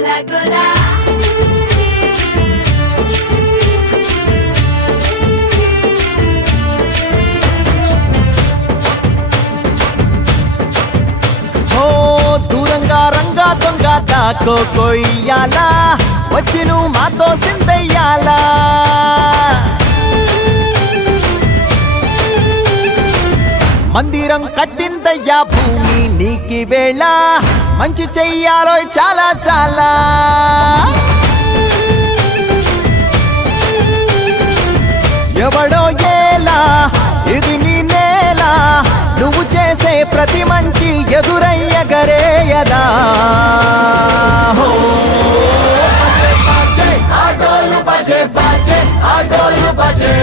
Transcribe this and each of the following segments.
గోలా గోలా దూరంగా రంగా దొంగ దాకో కొయ్యాలా వచ్చి నువ్వు మాతో సిందయ్యాలా మందిరం కట్టిందయ్యా భూమి నీకి వేళ మంచి చెయ్యాలో చాలా చాలా ఎవడో ఏలా ఇది నీ నేల నువ్వు చేసే ప్రతి మంచి ఎదురయ్యగరేయదా ఆటోలు బజే బజే ఆటోలు బజే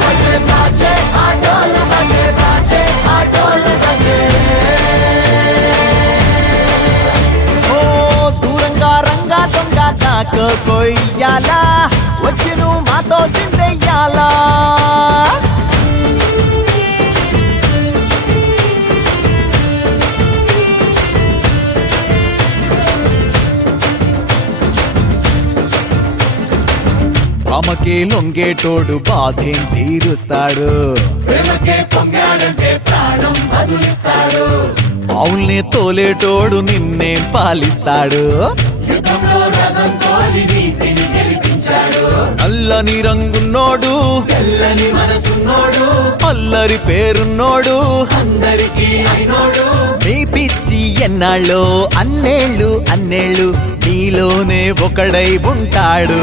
బజే బజే ఆటోలు బజే బజే ఆటోలు బజే దూరంగా రంగా దొంగ నాకు కొయ్యాలా వచ్చి నువ్వు మాతో సిందెయ్యాలా ఆమెకే లొంగేటోడు బాధేం తీరుస్తాడు ఆవుల్ని తోలేటోడు నిన్నేం పాలిస్తాడు నల్లని రంగున్నోడు తెల్లని మనసున్నోడు అల్లరి పేరున్నోడు అందరికీ అయినోడు నీ పిచ్చి ఎన్నాళ్ళో అన్నేళ్ళు అన్నేళ్ళు నీలోనే ఒకడై ఉంటాడు.